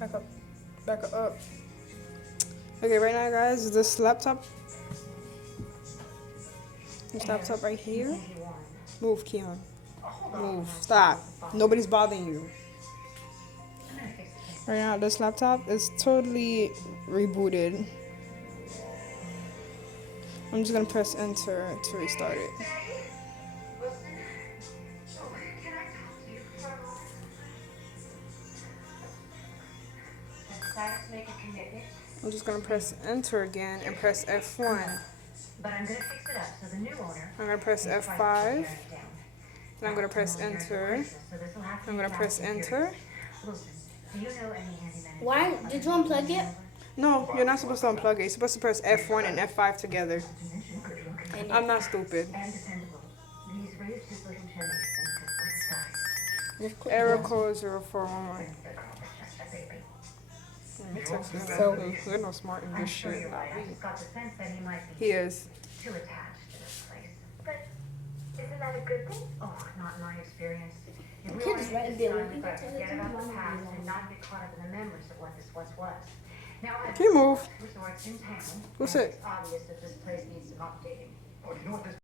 Back up. Back up. Okay, right now, guys, this laptop right here. Move, Keon. Move. Stop. Nobody's bothering you. Right now, this laptop is totally rebooted. I'm just gonna press enter to restart it. I'm just gonna press enter again and press F1. But I'm gonna fix it up so the new owner. I'm gonna press F5. And I'm gonna press enter. I'm gonna press enter. Why? Did you unplug it? No, you're not supposed to unplug it. You're supposed to press F1 and F5 together. I'm not stupid. Error code 0411. So, we're no smart in this shit. Not me. He is. Too attached to this place. But isn't that a good thing? Oh, not in my experience. The kid is right there. Forget about the past and not get caught up in the memories of what this once was. Now, Can you move? resorts in town. Who's it? It's obvious that this place needs some updating. Oh, do you know what this